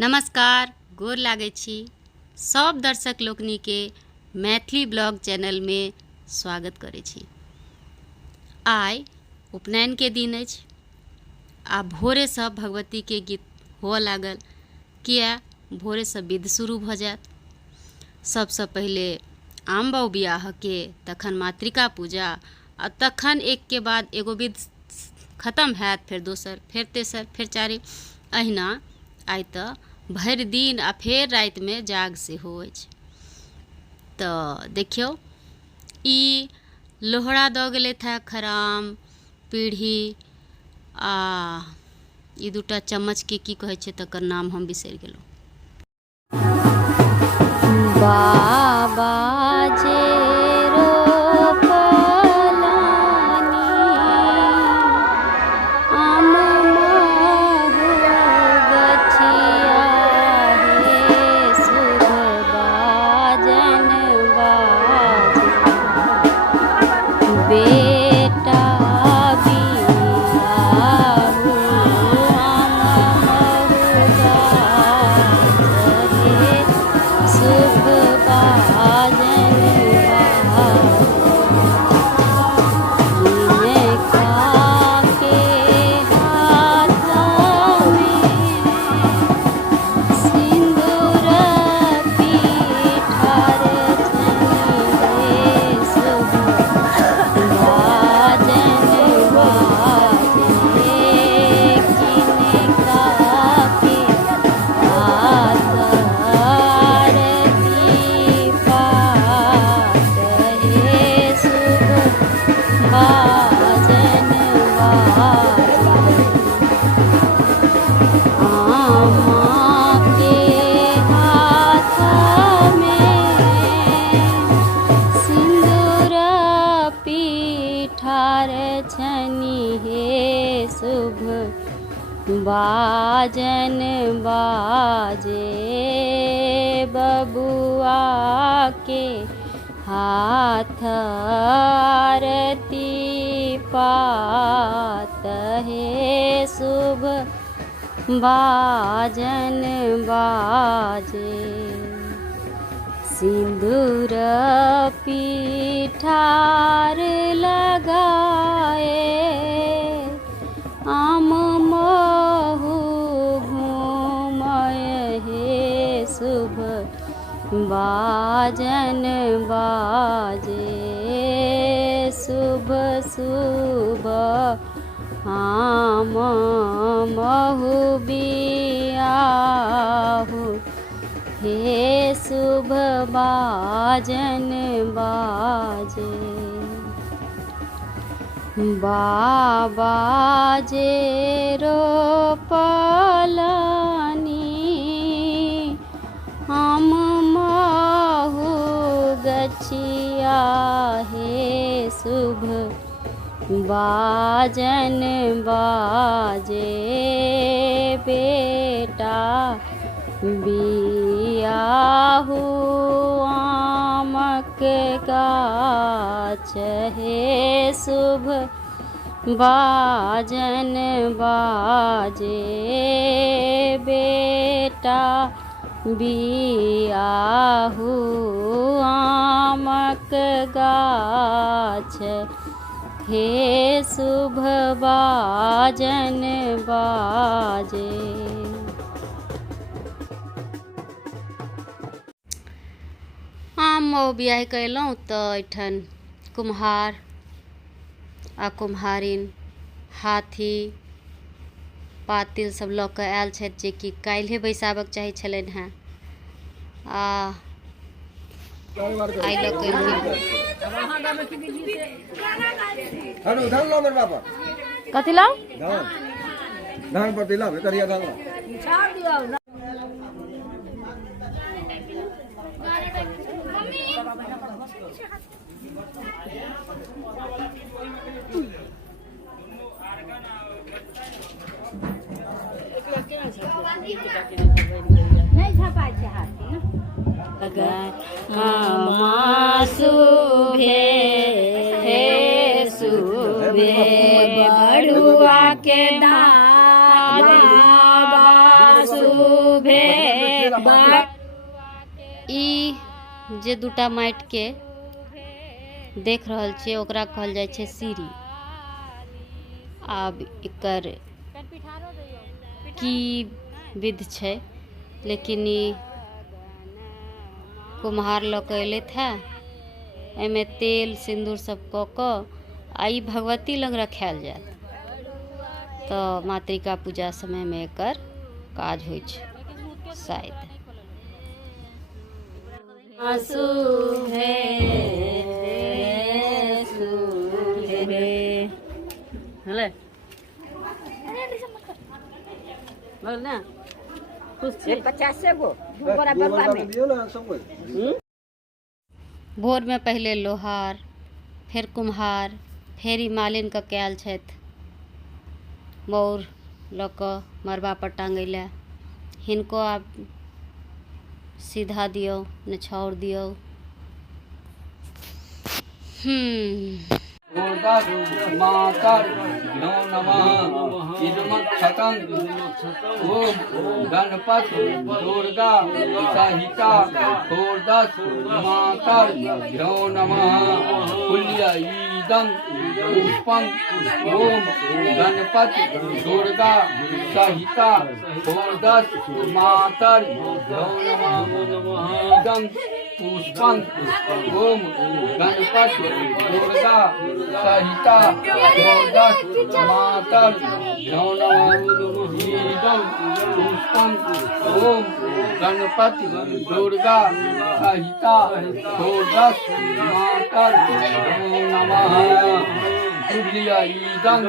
नमस्कार, गोर लागै छी। सब दर्शक लोकनि के मैथिली ब्लॉग चैनल में स्वागत करै छी। आइ उपनयन के दिन अछि आ भोरे से भगवती के गीत हुअ लागल। किया भोरे से विध शुरू भ जायत। सबसे पहिले आम बौ बियाह के, तखन मातृका पूजा आ तखन एक के बाद एगो विध खत्म हैत, फिर दोसर, फिर तेसर, फिर चारिम। अहिना आइ तऽ भरि दिन आ फेर राति में जाग सेहो अछि। तऽ देखियौ, ई लोहड़ा दऽ गेलथि है खराम, पीढ़ी आ ई दूटा चम्मच के की कहै छै तकर नाम हम बिसरि गेलहुँ। बाबा जे बाजन बाजे बबुआ के हाथ आरती पात हे शुभ बाजन बाजे सिंदूर पीठार लगाए आम शुभ बाजन बाजे शुभ शुभ आम महु बियाहु हे शुभ बाजन बाजे बाबा जे रोपलनी हम महु गछिया हे शुभ बाजन बाजे बेटा बियाहु आमक गाछ हे शुभ बाजन बाजे बेटा बियाहु आमक गाछ हे शुभ बाजन बाजे। आम बियाह कयलहुँ तऽ एहिठाम कुम्हार आ कुम्हारिन हाथी पातिल सब लऽ कऽ आयल छथि, जे कि काल्हे बैसाबक चाही छलनि हेँ। आइ लऽ कऽ कथी लाउ धान पत्ती लाउ करिया धान शुभे हे शुभे बड़ुआ के दावा शुभ ई जे दूटा माटि के देख रहल छियै ओकरा कहल जाइ छै सीरी। आब एकर की विध छै, लेकिन ई कुम्हार लऽ कऽ अयलथि हे। एहिमे तेल सिन्दूर सब कऽ कऽ आ ई भगवती लग रखायल जायत, तऽ मातृका पूजा समय में एकर काज होइ छै शायद। भोर में पहले लोहार, फिर कुम्हार, फिर ई मालिन के कयल छथि मौर लऽ कऽ मरबा पर टांगै लए। हिनको आब सीधा दियौ नछाउर दियौ। मातर नमः इदमक्षतं ओम गणपति दुर्गा सहिता षोडश मातर नमः कुल्य इदं पुष्पं ओम गणपति दुर्गा सहिता षोडश मातर नमः इदं पुष्पं ओम गणपति दुर्गा सहिता षोडश मातर नमः इदं पुष्पं ओम गणपति दुर्गा सहिता षोडश मातर नमः कुल्य इदं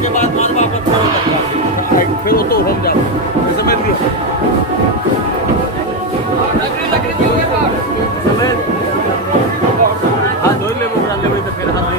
के बाद मारवा पर फिर वो तो हो जाए समझ लिया हाथ धो ले तो फिर हाथ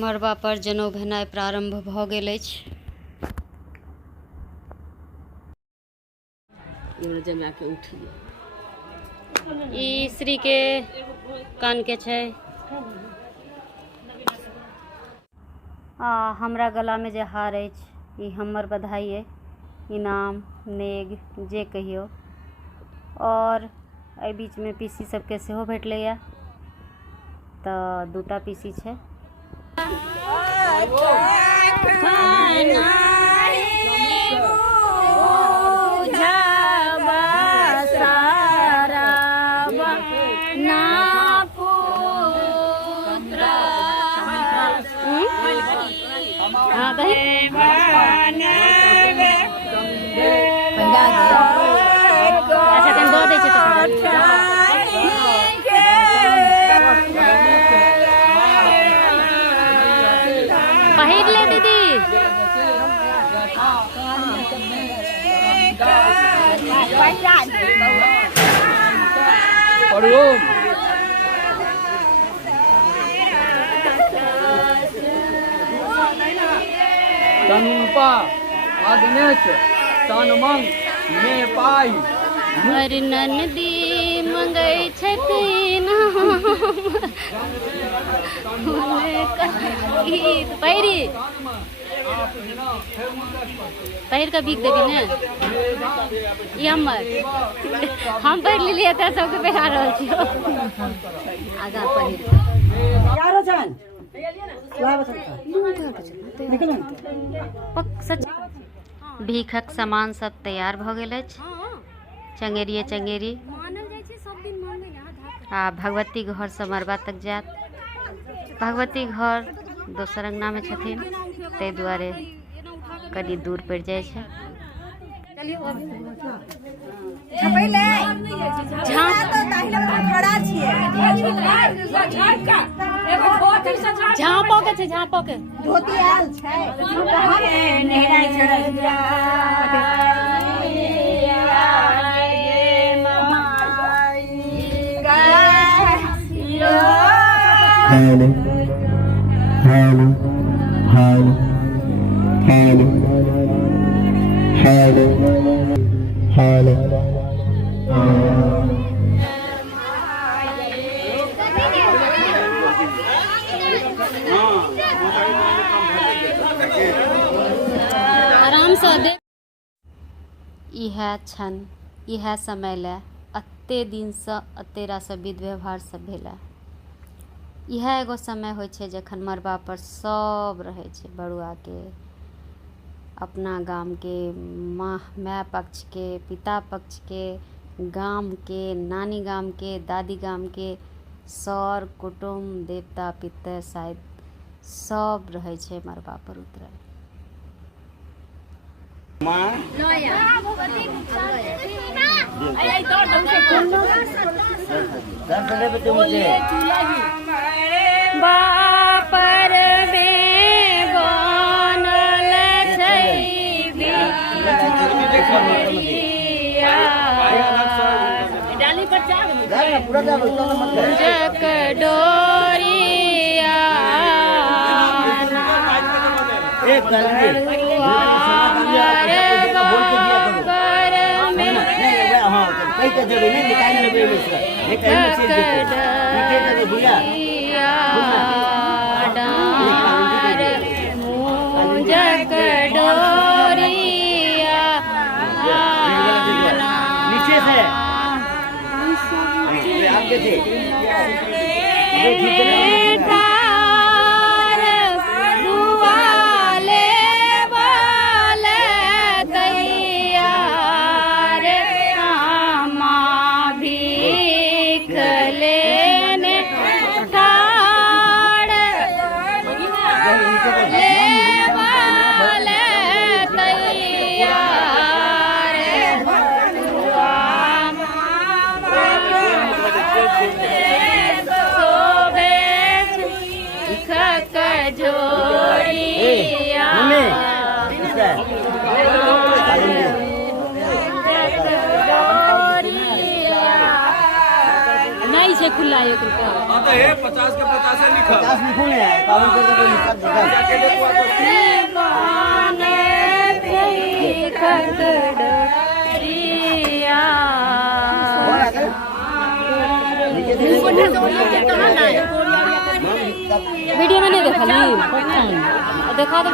मरबा पर जनेऊ भेनाइ प्रारंभ भऽ गेल अछि। ई श्री के कान के छै आ हमरा गला में जे हार अछि ई हमर बधाई है, इनाम नेग जे कहियो। और एहि बीच में पीसी सबके सेहो भेटलैया, तऽ दूटा पीसी छै। अच्छा तन दो दै छै तऽ पहिर ले दीदी। तनुपा अग्नेश तनमंग में पाई वर्णन दी मंगै छथिन पैरी पहिर के भीख देबी ने ई हमर हम पहिर लेलिए त सबके पहिरा रहल छी आगा पहिर यारो जान सच भीखक सामान सब तैयार भ गेल अछि। चंगेरिए चंगेरी आ भगवती घर से मरबा तक जात। भगवती घर दोसर अंगना में छथिन, ताहि दुआरे कनी दूर पड़ जाए छै। खड़ा छियै झाँपो के छै झाँपो के धोती आयल छै नहराइ Hello, hello, hello, hello, hello, hello. आराम से देख। इहे क्षण इहे समय ले अते दिन से अतेरा से विध व्यवहार सब भेला। इह एगो समय होइ छै जखन मरबा पर सब रहै छै, बड़ुआ के, अपना गाम के, माँ पक्ष के, पिता पक्ष के, गाम के, नानी गाम के, दादी गाम के, सर कुटुम्ब, देवता पितर शायद सब रहै छै मरबा पर उतरल। बापर में बनल छै जक डोरिया नहीं से खुला 1 रुपया। हाँ तो 50 के 50 लिखा 50 लिखो ने काउंट करके कोई लिखा वीडियो में नहीं देखा देखा दो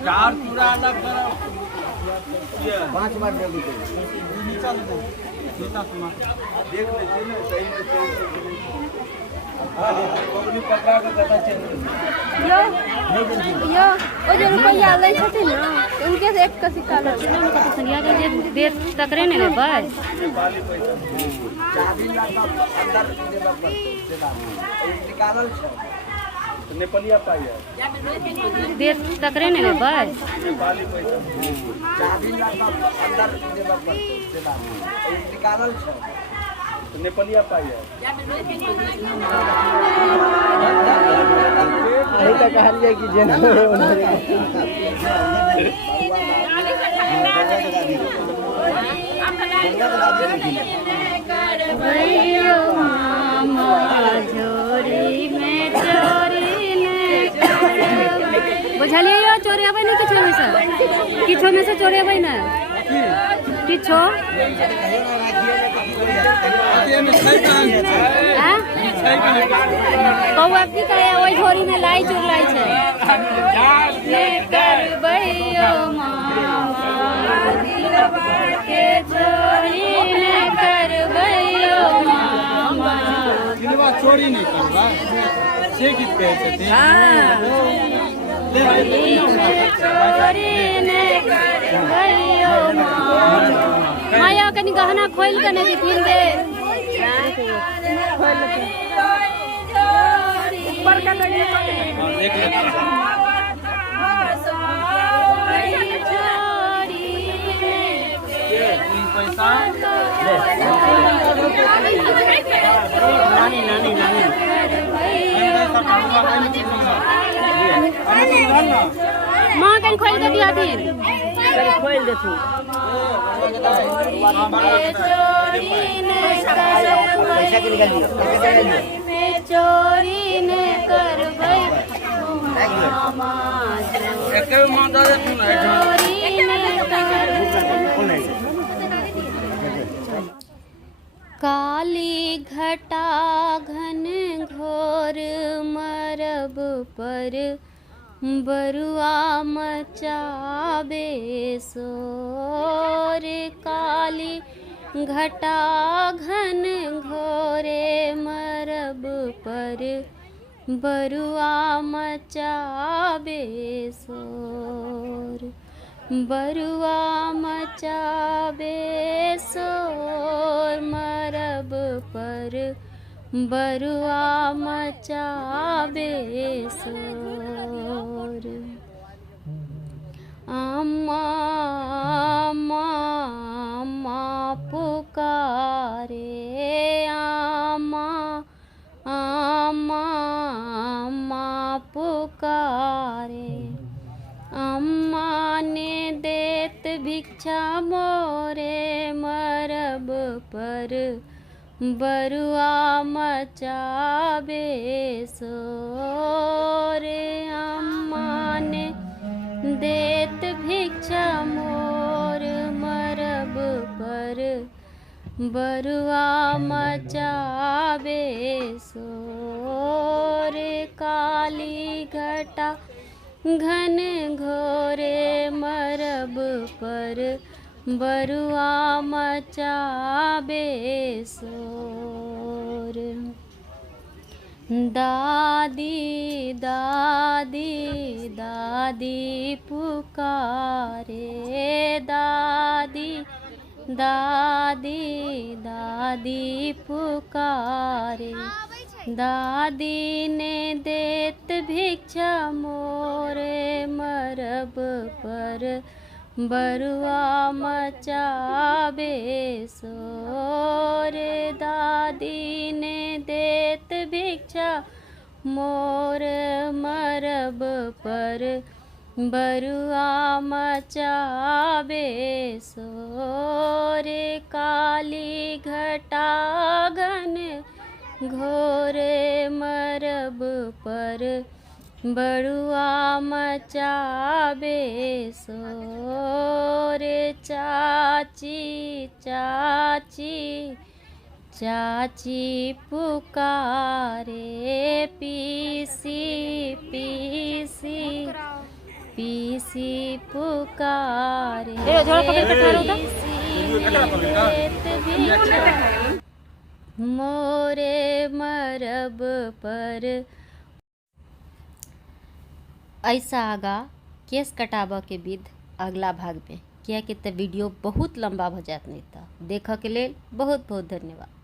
चार पूरा अलग 5 बार दे दी नीचा देख लेते ना सही में पब्लिक पकड़ा के पता चल यो ओ जो रुपया लै छथिन ना उनके से एक का सिक्का लो संज्ञा के दे तकरे ने लेबै 4 लाख अंदर देबा पर निकालल छै नेपालिया पाइए दे तकरे ने लेबै नेपाली पैसा 4 लाख अंदर देबा पर निकालल छै नेपालिया पाइए यही तो कहलिए कि जेना बुझलिए यो चोरी अबै नहीं किछो में से चोरी अबै ना किछो कौआ की कहे ओइ झोरी में लाई चोर लाई छै ने करबै ओ मामा के चोरी ने करबै ओ मामा किनवा चोरी नहीं करबा से गीत कहै छथिन चोरी ने करबै ओ मामा माया कनी गहना खोल के नहीं दिखिन दे ऊपर का देख लेते माँ कहीं खोल के दिया फिर खोल दे तू चोरी ने करबै एक मां दे तू ना काली घटा घन घोर मरब पर बरुआ मचाबे शोर काली घटा घन घोरे मरब पर बरुआ मचाबे शोर बरुआ मचाबे शोर मरब पर बरुआ मचाबे शोर अम्मा अम्मा अम्मा पुकारे अम्मा अम्मा अम्मा पुकारे अम्मा ने देत भिक्षा मोरे मरब पर बरुआ मचाबे सोरे अम्मा ने देत भिक्षा मोर मरब पर बरुआ मचाबे सोरे काली घटा घन घोरे मरब पर बरुआ मचाबे शोर दादी दादी दादी पुकारे दादी दादी दादी पुकारे दादी ने देत भिक्षा मोरे मरब पर बरुआ मचाबे सोरे दादी ने देत भिक्षा मोर मरब पर बरुआ मचाबे सोरे काली घटा घन घोरे मरब पर बरुआ मचाबे सोरे चाची चाची चाची पुकारे पीसी पीसी पीसी पुकारे मोरे मरब पर ऐसा आगा केस कटाबऽ के विध अगला भाग में किया कि वीडियो बहुत लंबा हो जात नहीं था। देखऽ के लेल बहुत बहुत धन्यवाद।